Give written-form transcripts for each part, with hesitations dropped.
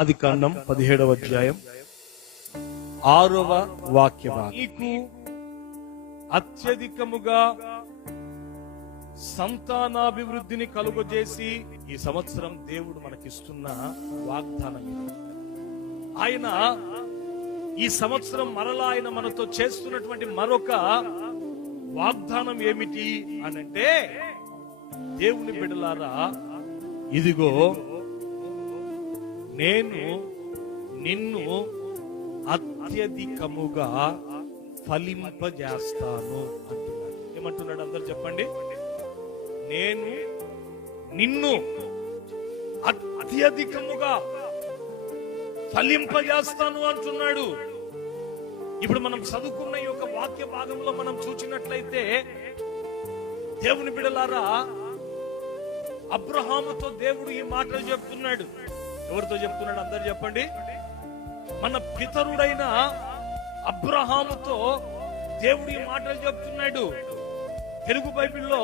ఆదికాండం 17వ అధ్యాయం 6వ వాక్యము. నీకు అత్యధికముగా సంతానాభివృద్ధిని కలుగజేసి ఈ సంవత్సరం దేవుడు మనకిస్తున్న వాగ్దానం. ఆయన ఈ సంవత్సరం మరలా ఆయన మనతో చేస్తున్నటువంటి మరొక వాగ్దానం ఏమిటి అనంటే, దేవుని బిడ్డలారా, ఇదిగో నేను నిన్ను అత్యధికముగా ఫలింపజేస్తాను అంటున్నాడు. ఏమంటున్నాడు? అందరు చెప్పండి. నేను నిన్ను అత్యధికముగా ఫలింపజేస్తాను అంటున్నాడు. ఇప్పుడు మనం చదువుకున్న ఈ యొక్క వాక్య భాగంలో మనం చూసినట్లయితే, దేవుని బిడ్డలారా, అబ్రహాముతో దేవుడు ఈ మాటలు చెప్తున్నాడు. ఎవరితో చెప్తున్నాడు? అందరు చెప్పండి. మన పితరుడైన అబ్రహాముతో దేవుడు ఈ మాటలు చెప్తున్నాడు. తెలుగు బైబిల్లో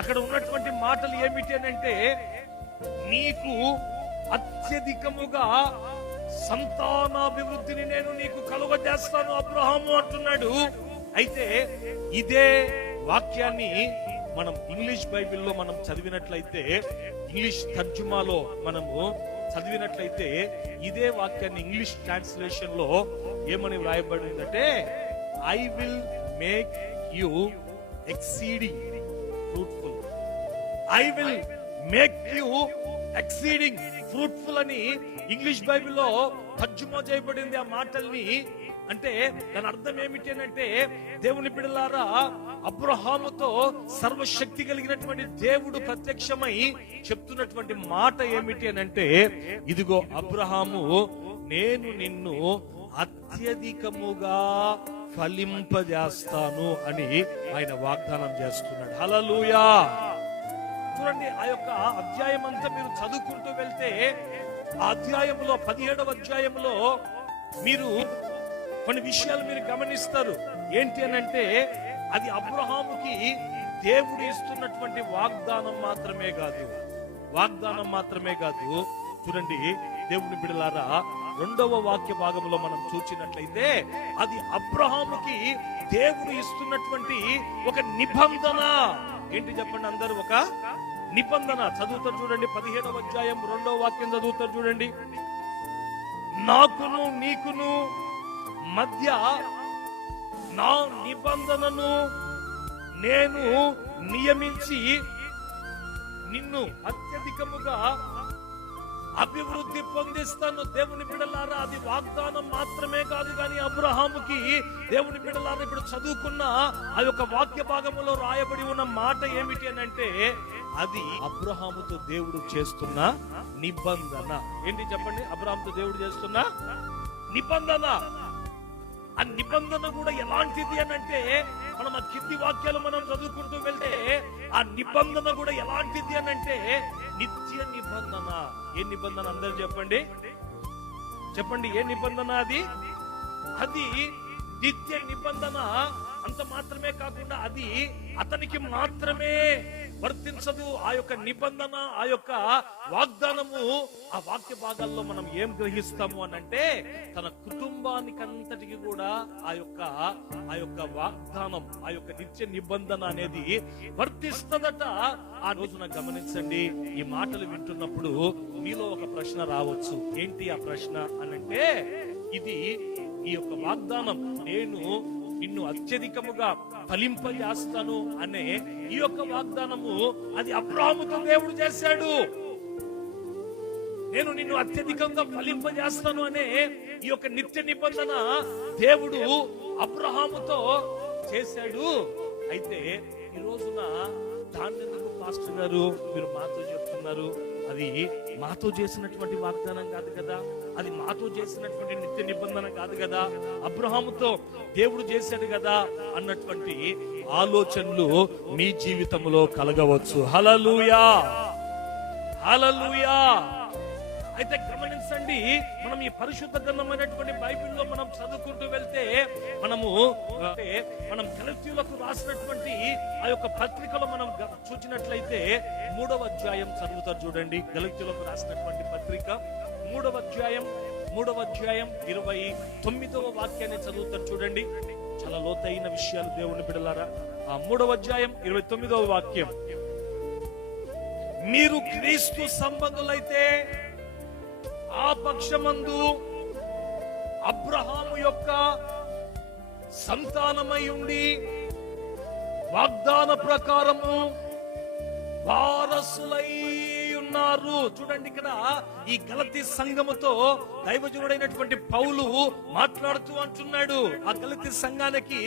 అక్కడ ఉన్నటువంటి మాటలు ఏమిటి అంటే, నీకు అత్యధికముగా సంతానాభివృద్ధిని నేను నీకు కలుగజేస్తాను అబ్రహాము అంటున్నాడు. అయితే ఇదే వాక్యాన్ని మనం ఇంగ్లీష్ బైబిల్లో మనం చదివినట్లయితే, ఇంగ్లీష్ తర్జుమాలో మనము చదివినట్లయితే, ఇదే వాక్యాన్ని ఇంగ్లీష్ ట్రాన్స్లేషన్ లో ఏమని వ్రాయబడిందంటే, I will make you exceeding fruitful. I will make you exceeding fruitful అని ఇంగ్లీష్ బైబిల్లో తర్జుమా చేయబడింది ఆ మాటల్ని. అంటే దాని అర్థం ఏమిటి అంటే, దేవుని బిడ్డలారా, అబ్రహాముతో సర్వశక్తి కలిగినటువంటి దేవుడు ప్రత్యక్షమై చెప్తున్నటువంటి మాట ఏమిటి అంటే, ఇదిగో అబ్రహాము, నేను నిన్ను అత్యధికముగా ఫలింపజేస్తాను అని ఆయన వాగ్దానం చేస్తున్నాడు. హల్లెలూయా. చూడండి, ఆ యొక్క అధ్యాయం అంతా మీరు చదువుకుంటూ వెళ్తే, ఆ అధ్యాయంలో 17వ అధ్యాయంలో మీరు కొన్ని విషయాలు మీరు గమనిస్తారు. ఏంటి అనంటే, అది అబ్రహాముకి దేవుడు ఇస్తున్నటువంటి వాగ్దానం మాత్రమే కాదు. చూడండి, దేవుని బిడ్డలారా, 2వ వాక్య భాగంలో మనం చూసినట్లయితే, అది అబ్రహాముకి దేవుడు ఇస్తున్నటువంటి ఒక నిబంధన. ఏంటి చెప్పండి అందరూ? ఒక నిబంధన. చదువుతారు చూడండి, 17వ అధ్యాయం 2వ వాక్యం చదువుతారు చూడండి. నాకును నీకును మధ్య నా నిబంధనను నేను నియమించి నిన్ను అత్యధికముగా అభివృద్ధి పొందిస్తాను. దేవుని బిడ్డలారా, అది వాగ్దానం మాత్రమే కాదు కానీ అబ్రహాముకి, దేవుని బిడ్డలారా, ఇప్పుడు చదువుకున్న ఆ యొక్క వాక్య భాగంలో రాయబడి ఉన్న మాట ఏమిటి అంటే, అది అబ్రహాముతో దేవుడు చేస్తున్న నిబంధన. ఏంటి చెప్పండి? అబ్రహాముతో దేవుడు చేస్తున్న నిబంధన. ఆ నిబంధన కూడా ఎలాంటిది అనంటే, మనం ఆ కింది వాక్యాలు మనం చదువుకుంటూ వెళ్తే, ఆ నిబంధన కూడా ఎలాంటిది అనంటే నిత్య నిబంధన. ఏ నిబంధన? అందరూ చెప్పండి. ఏ నిబంధన అది? అది నిత్య నిబంధన. అంత మాత్రమే కాకుండా అది అతనికి మాత్రమే వర్తించదు. ఆ యొక్క నిబంధన, ఆ యొక్క వాగ్దానము, ఆ వాక్య భాగాల్లో మనం ఏం గ్రహిస్తాము అనంటే, తన కుటుంబానికంతటికి కూడా ఆ యొక్క వాగ్దానం, ఆ యొక్క నిత్య నిబంధన అనేది వర్తిస్తుందట. ఆ రోజున గమనించండి, ఈ మాటలు వింటున్నప్పుడు మీలో ఒక ప్రశ్న రావచ్చు. ఏంటి ఆ ప్రశ్న అనంటే, ఇది ఈ యొక్క వాగ్దానం, నేను నిన్ను అత్యధికముగా ఫలింపజేస్తాను అనే ఈ యొక్క వాగ్దానము, అది అబ్రహాముతో దేవుడు చేశాడు. నేను నిన్ను అత్యధికంగా ఫలింపజేస్తాను అనే ఈ యొక్క నిత్య నిబంధన దేవుడు అబ్రహాముతో చేశాడు. అయితే ఈ రోజున దాన్ని పాస్టర్ గారు మీరు మాతో చెప్తున్నారు, అది మాతో చేసినటువంటి వాగ్దానం కాదు కదా, అది మాతో చేసినటువంటి నిత్య నిబంధన కాదు కదా, అబ్రహాముతో దేవుడు చేశాడు కదా అన్నటువంటి ఆలోచనలు మీ జీవితంలో కలగవచ్చు. హల్లెలూయా, హల్లెలూయా. అయితే గమనించండి, మనం ఈ పరిశుద్ధ గ్రంథమైనటువంటి బైబిల్లో మనం చదువుకుంటూ వెళ్తే, మనం గలతీయులకు రాసినటువంటి ఆ యొక్క పత్రికలో మనం చూసినట్లయితే 3వ అధ్యాయం చదువుతారు చూడండి. గలతీయులకు రాసినటువంటి పత్రిక మూడవ అధ్యాయం 29వ వాక్యాన్ని చదువుతాను చూడండి. చాలా లోతైన విషయాలు దేవుని బిడ్డలారా. ఆ 3వ అధ్యాయం 29వ వాక్యం, మీరు క్రీస్తు సంబంధులైతే ఆ పక్షమందు అబ్రహాము యొక్క సంతానమై ఉండి వాగ్దాన ప్రకారము వారసులై ఉన్నారు. చూడండి, ఇక్కడ ఈ గలతీ సంఘముతో దైవజనుడైనటువంటి పౌలు మాట్లాడుతూ అంటున్నాడు. ఆ గలతీ సంఘానికి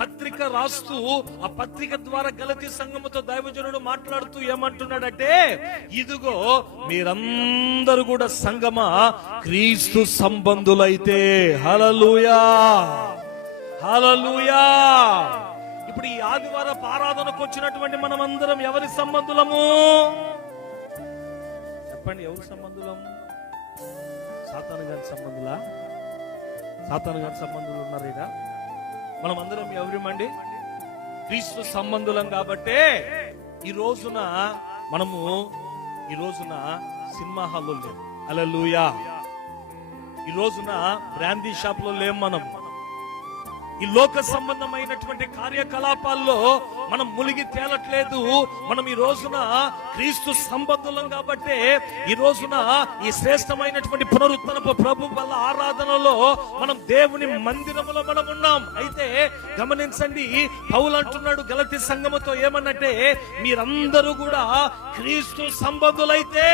పత్రిక రాస్తూ, ఆ పత్రిక ద్వారా గలతీ సంఘముతో దైవజనుడు మాట్లాడుతూ ఏమంటున్నాడంటే, ఇదిగో మీరందరూ కూడా సంఘమా క్రీస్తు సంబంధులైతే. హల్లెలూయా, హల్లెలూయా. ఇప్పుడు ఈ ఆదివారపు ఆరాధనకు వచ్చినటువంటి మనమందరం ఎవరి సంబంధులము చెప్పండి? ఎవరి సంబంధులము? సాతాను గారి సంబంధులా? సాతాను గారి సంబంధులు ఉన్నారు ఇక్కడ. మనం అందరం ఎవరిమండి? క్రీస్తు సంబంధులం. కాబట్టే ఈ రోజున సినిమా హాల్లో లేము. హల్లెలూయా. ఈ రోజున బ్రాందీ షాప్ లో లేము. మనం ఈ లోక సంబంధమైనటువంటి కార్యకలాపాల్లో మనం మునిగి తేలట్లేదు. మనం ఈ రోజున క్రీస్తు సంబంధులం కాబట్టి ఈ రోజున ఈ శ్రేష్టమైనటువంటి పునరుత్థనపు ప్రభు వల్ల ఆరాధనలో మనం దేవుని మందిరములో మనం ఉన్నాం. అయితే గమనించండి, పౌలు అంటున్నాడు గలతీ సంఘముతో ఏమన్నట్టే, మీరందరూ కూడా క్రీస్తు సంబంధులైతే,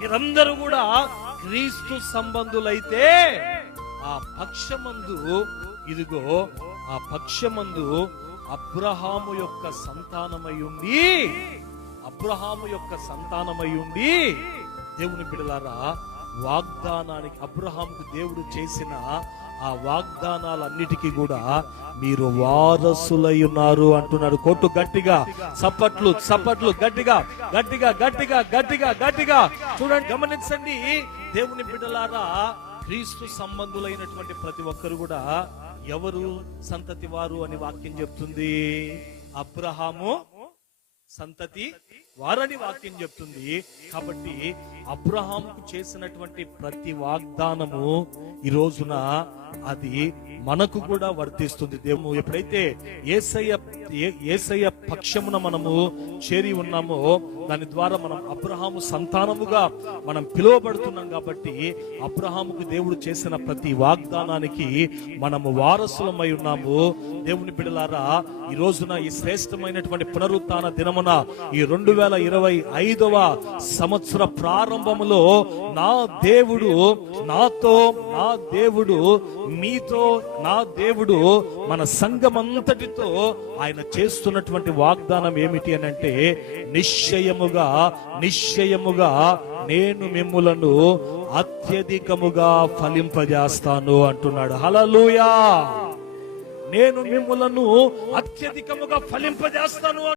మీరందరూ కూడా క్రీస్తు సంబంధులైతే ఆ పక్షమందు, ఇదిగో ఆ పక్షమందు అబ్రహాము యొక్క సంతానమై ఉండి దేవుని బిడ్డలారా, వాగ్దానానికి అబ్రహాముకు దేవుడు చేసిన ఆ వాగ్దానాలన్నిటికీ కూడా మీరు వారసులై ఉన్నారు అంటున్నాడు. కొట్టు గట్టిగా, చప్పట్లు గట్టిగా గట్టిగా గట్టిగా గట్టిగా గట్టిగా. చూడండి, గమనించండి దేవుని బిడ్డలారా, క్రీస్తు సంబంధులైనటువంటి ప్రతి ఒక్కరు కూడా ఎవరు సంతతి వారు అని వాక్యం చెప్తుంది? అబ్రహాము సంతతి వారని వాక్యం చెప్తుంది. కాబట్టి అబ్రహాముకు చేసినటువంటి ప్రతి వాగ్దానము ఈ రోజున అది మనకు కూడా వర్తిస్తుంది. దేవుడు ఎప్పుడైతే యేసయ్య పక్షమున మనము చేరి ఉన్నామో, దాని ద్వారా మనం అబ్రహాము సంతానముగా మనం పిలువబడుతున్నాం. కాబట్టి అబ్రహాముకు దేవుడు చేసిన ప్రతి వాగ్దానానికి మనము వారసులమై ఉన్నాము. దేవుని బిడ్డలారా, ఈ రోజున ఈ శ్రేష్టమైనటువంటి పునరుత్థాన దినమున ఈ 2025వ సంవత్సర ప్రారంభములో నా దేవుడు నాతో, నా దేవుడు మీతో, నా దేవుడు మన సంఘమంతటితో ఆయన చేస్తున్నటువంటి వాగ్దానం ఏమిటి అని అంటే, నిశ్చయముగా నేను మిమ్ములను అత్యధికముగా ఫలింపజేస్తాను అంటున్నాడు. హల్లెలూయా. నేను మిమ్ములను అత్యధికముగా ఫలింపజేస్తాను.